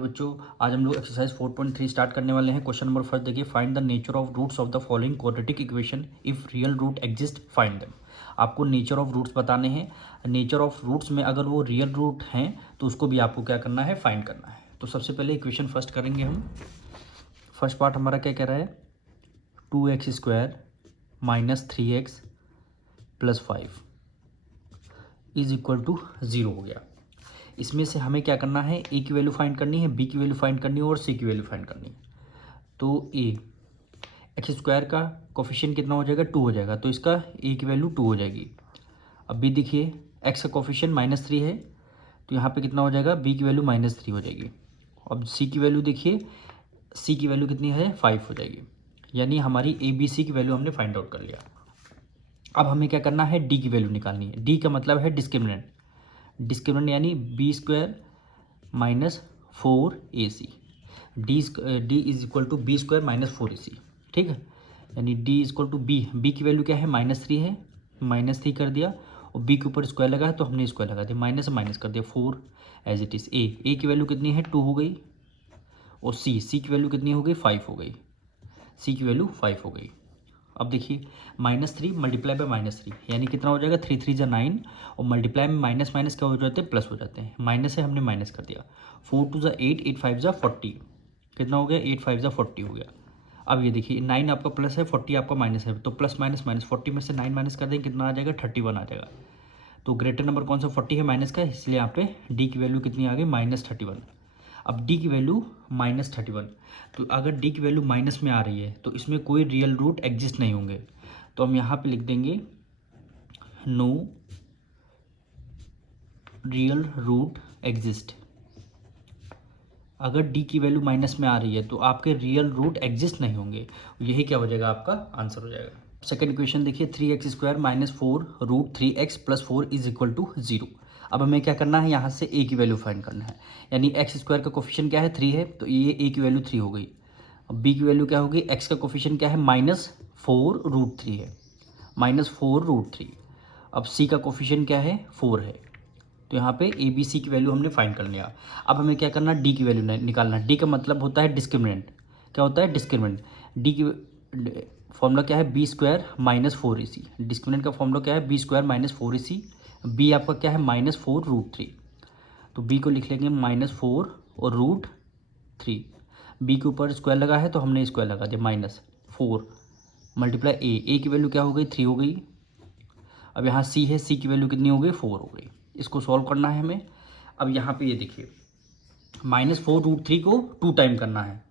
बच्चों, आज हम लोग एक्सरसाइज 4.3 स्टार्ट करने वाले हैं। क्वेश्चन नंबर फर्स्ट देखिए, find the nature of roots of the following quadratic equation if real root exist find them. आपको नेचर ऑफ रूट्स बताने हैं। नेचर ऑफ रूट्स में अगर वो रियल रूट हैं तो उसको भी आपको क्या करना है, फाइंड करना है। तो सबसे पहले इक्वेशन फर्स्ट करेंगे हम। फर्स्ट पार्ट हमारा क्या कह रहा है, 2x² minus 3x plus 5 is equal to 0 हो गया। इसमें से हमें क्या करना है, ए की वैल्यू फाइंड करनी है, बी की वैल्यू फाइंड करनी है और सी की वैल्यू फाइंड करनी है। तो ए x² का कोफिशिएंट कितना हो जाएगा, 2 हो जाएगा, तो इसका ए की वैल्यू 2 हो जाएगी। अब बी देखिए, x का कोफिशिएंट -3 है, तो यहाँ पे कितना हो जाएगा, बी की वैल्यू -3 हो जाएगी। अब सी की वैल्यू देखिए, सी की वैल्यू कितनी है, 5 हो जाएगी। यानी हमारी ए बी सी की वैल्यू हमने फाइंड आउट कर लिया। अब हमें क्या करना है, डी की वैल्यू निकालनी है। डी का मतलब है डिस्क्रिमिनेंट। डिस्क्रिमिनेंट यानी b² minus 4ac। D is equal to b² minus 4ac। ठीक है, यानी D is equal to b की वैल्यू क्या है, -3 है, -3 कर दिया और बी के ऊपर स्क्वायर लगा है तो हमने स्क्वायर लगा दिया, माइनस से माइनस कर दिया, 4 एज इट इज़। ए की वैल्यू कितनी है, 2 हो गई और सी की वैल्यू कितनी हो गई, 5 हो गई। सी की वैल्यू 5 हो गई। अब देखिए, -3 मल्टीप्लाई बाय -3 यानी कितना हो जाएगा, 3 3 9 और मल्टीप्लाई में माइनस माइनस क्या हो जाते हैं, प्लस हो जाते हैं। माइनस से हमने माइनस कर दिया, 4 2 8, 8 5 40, कितना हो गया, 8 5 40 हो गया। अब ये देखिए, 9 आपका प्लस है, 40 आपका माइनस है, तो प्लस माइनस माइनस 40 में से 9 माइनस कर देंगे, कितना आ जाएगा, 31 आ जाएगा। तो ग्रेटर नंबर कौन सा, 40 है माइनस का, इसलिए यहाँ पे डी की वैल्यू कितनी आ गई, -31। अब डी की वैल्यू -31, तो अगर डी की वैल्यू माइनस में आ रही है तो इसमें कोई रियल रूट एग्जिस्ट नहीं होंगे। तो हम यहाँ पे लिख देंगे नो रियल रूट एग्जिस्ट। अगर डी की वैल्यू माइनस में आ रही है तो आपके रियल रूट एग्जिस्ट नहीं होंगे। यही क्या हो जाएगा, आपका आंसर हो जाएगा। सेकंड इक्वेशन देखिए, 3x² minus 4 root 3x plus 4 is equal to 0। अब हमें क्या करना है, यहाँ से a की वैल्यू फाइंड करना है। यानी x² का कोफिशिएंट क्या है, 3 है, तो ये a की वैल्यू 3 हो गई। अब b की वैल्यू क्या होगी, x का कोफिशिएंट क्या है, -4 रूट 3 है, -4 रूट 3। अब c का कोफिशिएंट क्या है, 4 है, तो यहाँ पे ए बी सी की वैल्यू हमने फाइंड कर लिया। अब हमें क्या करना, डी की वैल्यू निकालना। डी का मतलब होता है डिस्क्रिमिनेंट। क्या होता है, डिस्क्रिमिनेंट। डी की फॉर्मूला क्या है, b² माइनस 4ac। डिस्क्रिमिनेंट का फॉर्मूला क्या है, b² माइनस 4ac। बी आपका क्या है, -4 रूट 3। तो बी को लिख लेंगे -4 और रूट 3। बी के ऊपर स्क्वायर लगा है तो हमने स्क्वायर लगा दिया, -4 मल्टीप्लाई ए की वैल्यू क्या हो गई, 3 हो गई। अब यहाँ सी है, सी की वैल्यू कितनी हो गई, 4 हो गई। इसको सॉल्व करना है हमें। अब यहाँ पे ये देखिए, -4 रूट 3 को 2 टाइम करना है,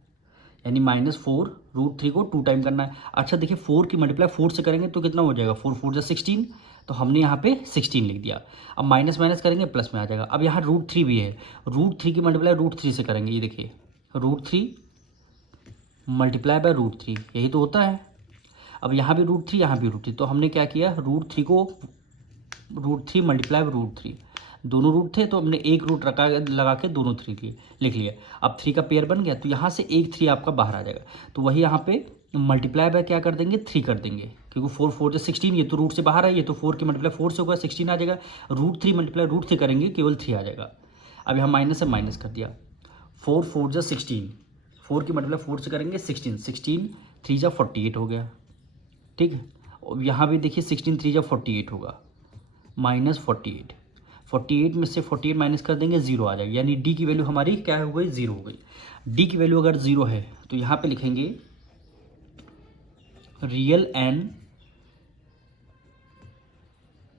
यानी -4 रूट 3 को 2 टाइम करना है। अच्छा देखिए, 4 की मल्टीप्लाई 4 से करेंगे तो कितना हो जाएगा, 4 4 16, तो हमने यहाँ पे 16 लिख दिया। अब माइनस माइनस करेंगे, प्लस में आ जाएगा। अब यहाँ रूट 3 भी है, रूट 3 की मल्टीप्लाई रूट 3 से करेंगे, ये देखिए रूट 3 मल्टीप्लाई बाय रूट 3, यही तो होता है। अब यहाँ भी रूट 3, यहाँ भी रूट 3, तो हमने क्या किया, रूट 3 को रूट 3 मल्टीप्लाई बाय रूट 3, दोनों रूट थे तो हमने एक रूट रखा लगा के दोनों 3 लिख लिया। अब 3 का पेयर बन गया, तो यहाँ से एक 3 आपका बाहर आ जाएगा, तो वही यहाँ पे मल्टीप्लाई बाय क्या कर देंगे, 3 कर देंगे, क्योंकि 4 4 16, ये तो रूट से बाहर है, ये तो 4 की मल्टीप्लाई 4 से होगा, 16 आ जाएगा। रूट 3 मल्टीप्लाई रूट 3 करेंगे, केवल 3 आ जाएगा। अब यहाँ माइनस से माइनस कर दिया, 4 4 16, 4 की मल्टीप्लाई 4 से करेंगे 16, 16 3 48 हो गया। ठीक है, और यहाँ भी देखिए 16 3 48 होगा, -48, 48 में से 48 माइनस कर देंगे, 0 आ जाएगी। यानी डी की वैल्यू हमारी क्या हो गई, 0 हो गई। डी की वैल्यू अगर 0 है तो यहाँ पे लिखेंगे real and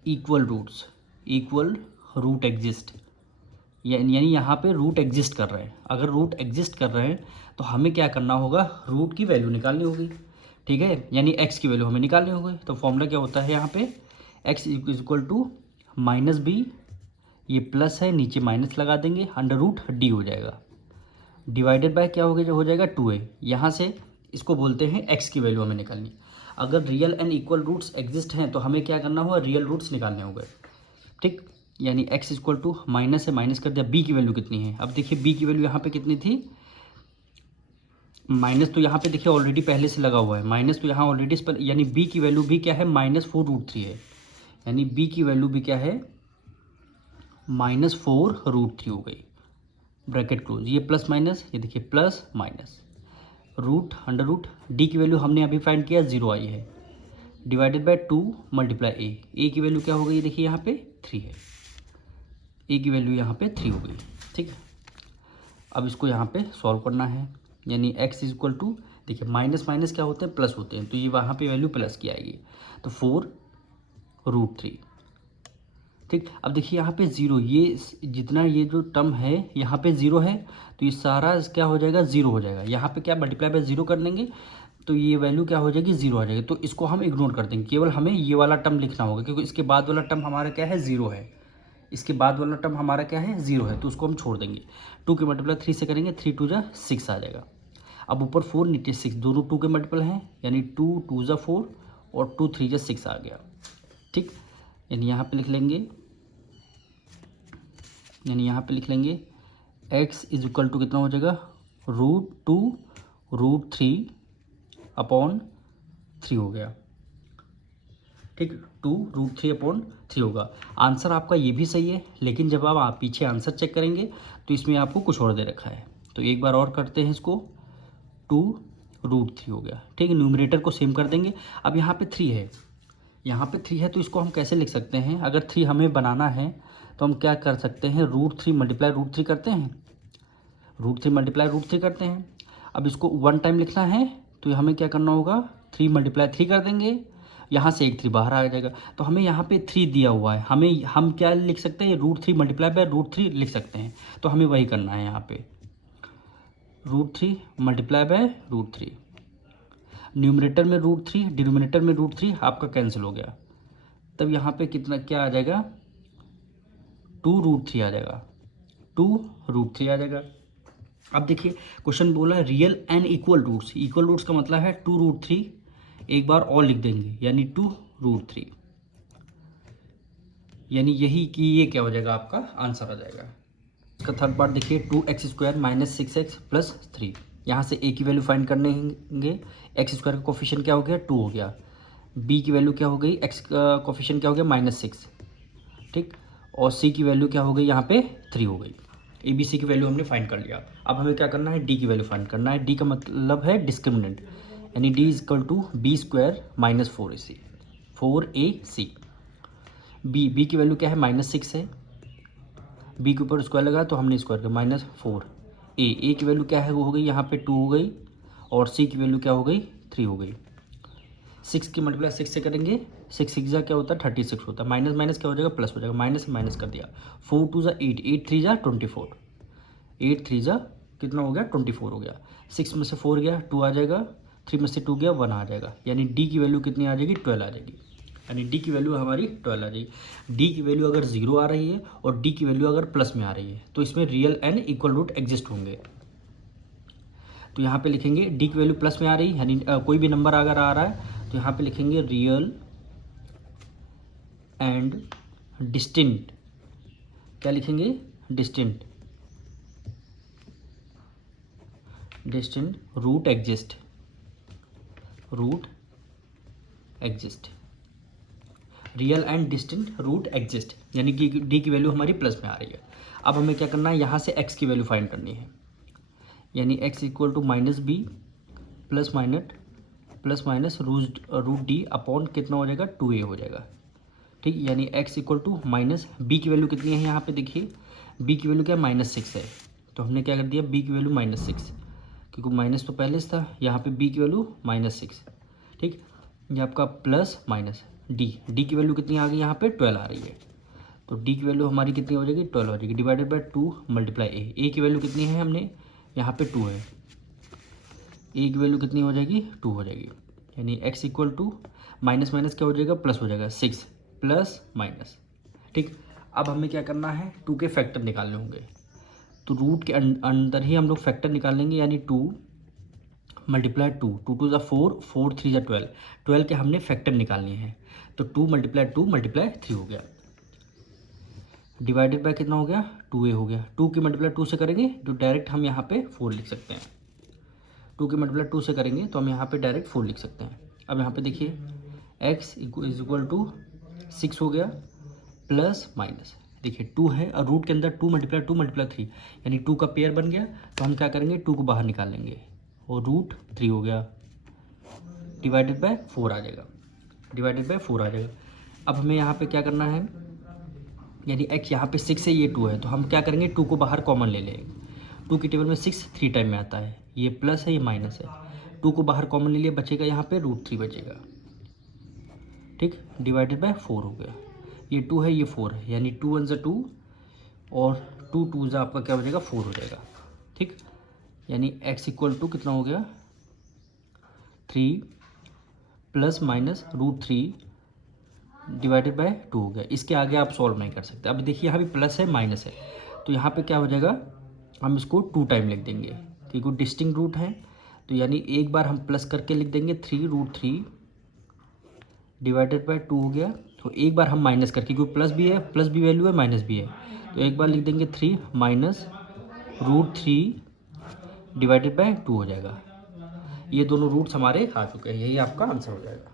equal roots, equal root exist. यानी यहाँ पे रूट एग्जिस्ट कर रहे हैं। अगर रूट एग्जिस्ट कर रहे हैं तो हमें क्या करना होगा, रूट की वैल्यू निकालनी होगी। ठीक है, यानी एक्स की वैल्यू हमें निकालनी होगी। तो फॉर्मूला क्या होता है, यहाँ पे x is equal to -b, ये प्लस है, नीचे माइनस लगा देंगे, √d हो जाएगा, डिवाइडेड बाय क्या हो जाएगा 2a। यहाँ से इसको बोलते हैं एक्स की वैल्यू हमें निकालनी। अगर real and equal roots exist हैं तो हमें क्या करना होगा, रियल रूट्स निकालने होंगे। ठीक, यानी x इक्वल टू माइनस से माइनस कर दिया, b की वैल्यू कितनी है। अब देखिए b की वैल्यू यहाँ पे कितनी थी, माइनस तो यहाँ पे देखिए ऑलरेडी पहले से लगा हुआ है, माइनस तो यहाँ ऑलरेडी इस पर, यानी b की वैल्यू भी क्या है, -4 रूट 3 है, यानी b की वैल्यू भी क्या है, -4 रूट 3 हो गई। ब्रैकेट क्लोज, ये प्लस माइनस, ये देखिए plus minus, root under root D की वैल्यू हमने अभी फाइंड किया 0 आई है, डिवाइडेड बाय 2 मल्टीप्लाई ए की वैल्यू क्या हो गई, देखिए यहाँ पे 3 है, ए की वैल्यू यहाँ पे 3 हो गई। ठीक है, अब इसको यहाँ पे सॉल्व करना है, यानी x इज इक्वल टू, देखिए माइनस माइनस क्या होते हैं, प्लस होते हैं, तो ये वहाँ पे वैल्यू प्लस की आएगी, तो 4√3। ठीक, अब देखिए यहाँ पे 0, ये जितना ये जो टर्म है यहाँ पे 0 है, तो ये सारा क्या हो जाएगा, 0 हो जाएगा। यहाँ पे क्या मल्टीप्लाई बाय 0 कर देंगे तो ये वैल्यू क्या हो जाएगी, 0 आ जाएगी। तो इसको हम इग्नोर कर देंगे, केवल हमें ये वाला टर्म लिखना होगा, क्योंकि इसके बाद वाला टर्म हमारा क्या है, 0 है। इसके बाद वाला टर्म हमारा क्या है, 0 है, तो उसको हम छोड़ देंगे। 2 के मल्टीप्लाई 3 से करेंगे, 3 2 जा 6 आ जाएगा। अब ऊपर 4 नीचे 6, दोनों 2 के मल्टीपल हैं, यानी 2 2 जा 4 और 2 3 जा 6 आ गया। ठीक, यानी यहाँ पे लिख लेंगे, x इज इक्वल टू कितना हो जाएगा, √2√3/3 हो गया। ठीक, 2√3/3 होगा। आंसर आपका ये भी सही है, लेकिन जब आप पीछे आंसर चेक करेंगे तो इसमें आपको कुछ और दे रखा है। तो एक बार और करते हैं इसको, 2√3 हो गया। ठीक है, न्यूमरेटर को सेम कर देंगे। अब यहाँ पे 3 है, तो इसको हम कैसे लिख सकते हैं, अगर 3 हमें बनाना है तो हम क्या कर सकते हैं, √3 मल्टीप्लाई √3 करते हैं, करते हैं। अब इसको 1 टाइम लिखना है तो हमें क्या करना होगा, 3 मल्टीप्लाई 3 कर देंगे, यहाँ से एक 3 बाहर आ जाएगा, तो हमें यहाँ पे 3 दिया हुआ है, हम क्या लिख सकते हैं, √3 मल्टीप्लाई बाय √3 लिख सकते हैं। तो हमें वही करना है, यहाँ पे √3 मल्टीप्लाई बाय √3, न्यूमरेटर में √3, डिनोमिनेटर में √3 आपका कैंसिल हो गया, तब यहाँ पे कितना क्या आ जाएगा, 2√3 आ जाएगा, 2√3 आ जाएगा। अब देखिए क्वेश्चन बोला है real and equal roots, equal roots का मतलब है 2√3, एक बार और लिख देंगे, यानी 2√3, यानी यही कि ये क्या हो जाएगा, आपका आंसर आ जाएगा। इसका थर्ड पार्ट देखिए, 2x² - 6x + 3, यहाँ से a की वैल्यू फाइंड करने होंगे। x² का कोफिशिएंट क्या हो गया, 2 हो गया, b की वैल्यू क्या हो गई, x का कोफिशिएंट क्या हो गया, -6। ठीक, और c की वैल्यू क्या हो गई, यहाँ पे 3 हो गई। ए बी सी की वैल्यू हमने फाइंड कर लिया। अब हमें क्या करना है, डी की वैल्यू फाइंड करना है। डी का मतलब है डिस्क्रिमिनेंट, यानी D is equal to b² - 4ac, 4ac। B की वैल्यू क्या है, -6 है, बी के ऊपर स्क्वायर लगा तो हमने स्क्वायर किया, -4। ए की वैल्यू क्या है, वो हो गई यहाँ पे 2 हो गई, और सी की वैल्यू क्या हो गई, 3 हो गई। 6 की मल्टीप्लाई 6 से करेंगे, 6 6 जा क्या होता है, 36 होता है, माइनस माइनस क्या हो जाएगा, प्लस हो जाएगा, माइनस माइनस कर दिया, 4 2 जा 8, 8 3 जा 24, 8 3 जा कितना हो गया, 24 हो गया। 6 में से 4 गया, 2 आ जाएगा, 3 में से 2 गया, 1 आ जाएगा, यानी डी की वैल्यू कितनी आ जाएगी, 12 आ जाएगी, यानी डी की वैल्यू हमारी 12 आ जाएगी। डी की वैल्यू अगर 0 आ रही है और डी की वैल्यू अगर प्लस में आ रही है तो इसमें real and equal root exist होंगे। तो यहाँ पे लिखेंगे डी की वैल्यू प्लस में आ रही है, यानी कोई भी नंबर अगर आ रहा है तो यहाँ पे लिखेंगे रियल एंड डिस्टिंक्ट, क्या लिखेंगे, distinct root exist, real and distinct root exist, यानी कि डी की वैल्यू हमारी प्लस में आ रही है। अब हमें क्या करना है, यहाँ से एक्स की वैल्यू फाइंड करनी है, यानी x equal to -b plus minus root D upon कितना हो जाएगा, 2a हो जाएगा। ठीक, यानी x equal to minus b की वैल्यू कितनी है, यहाँ पे देखिए b की वैल्यू क्या है, -6 है, तो हमने क्या कर दिया, b की वैल्यू -6, क्योंकि माइनस तो पहले से था, यहाँ पे b की वैल्यू -6। ठीक, ये आपका प्लस माइनस डी की वैल्यू कितनी आ गई, यहाँ पे 12 आ रही है, तो डी की वैल्यू हमारी कितनी हो जाएगी, 12 हो जाएगी, डिवाइडेड बाय 2 मल्टीप्लाई ए की वैल्यू कितनी है, हमने यहाँ पे 2 है, ए की वैल्यू कितनी हो जाएगी, 2 हो जाएगी, यानी x equal to minus minus क्या हो जाएगा, प्लस हो जाएगा, 6 प्लस माइनस। ठीक, अब हमें क्या करना है, 2 के फैक्टर निकालने होंगे, तो रूट के अंदर ही हम लोग फैक्टर निकालेंगे, यानी 2 मल्टीप्लाई 2, 2 2 जा 4, 4 3 जा 12, 12 के हमने फैक्टर निकालनी है, तो 2 मल्टीप्लाई 2 मल्टीप्लाई 3 हो गया, डिवाइडेड बाय कितना हो गया, 2a हो गया। 2 की मल्टीप्लाई 2 से करेंगे तो डायरेक्ट हम यहाँ पे 4 लिख सकते हैं, 2 की मल्टीप्लाई 2 से करेंगे तो हम यहाँ पे डायरेक्ट 4 लिख सकते हैं। अब यहाँ पे देखिए x इज इक्वल टू 6 हो गया, प्लस माइनस देखिए 2 है और रूट के अंदर 2 मल्टीप्लाई 3 यानी 2 का पेयर बन गया। तो हम क्या करेंगे, 2 को बाहर निकाल लेंगे और रूट 3 हो गया, डिवाइडेड बाय 4 आ जाएगा, डिवाइडेड बाय 4 आ जाएगा। अब हमें यहाँ पे क्या करना है, यानी x यहाँ पे 6 है, ये 2 है, तो हम क्या करेंगे 2 को बाहर कॉमन ले लेंगे। 2 की टेबल में 6 3 टाइम में आता है, ये प्लस है ये माइनस है, 2 को बाहर कॉमन ले लिया, बचेगा यहाँ पे रूट 3 बचेगा, ठीक, डिवाइडेड बाय 4 हो गया। ये 2 है ये 4 है, यानी 2 1 2 और 2 2 आपका क्या हो जाएगा 4 हो जाएगा, ठीक। यानी x इक्वल टू कितना हो गया 3 plus minus root 3 divided by 2 हो गया। इसके आगे आप सॉल्व नहीं कर सकते। अभी देखिए यहाँ भी प्लस है माइनस है, तो यहाँ पे क्या हो जाएगा, हम इसको 2 टाइम लिख देंगे, ठीक है, डिस्टिंक्ट रूट है, तो यानी एक बार हम प्लस करके लिख देंगे 3 रूट 3 डिवाइडेड बाय 2 हो गया। तो एक बार हम माइनस करके, क्योंकि प्लस भी है, प्लस भी वैल्यू है माइनस भी है, तो एक बार लिख देंगे 3 माइनस रूट 3 डिवाइडेड बाय 2 हो जाएगा। ये दोनों रूट्स हमारे आ चुके हैं, यही आपका आंसर हो जाएगा।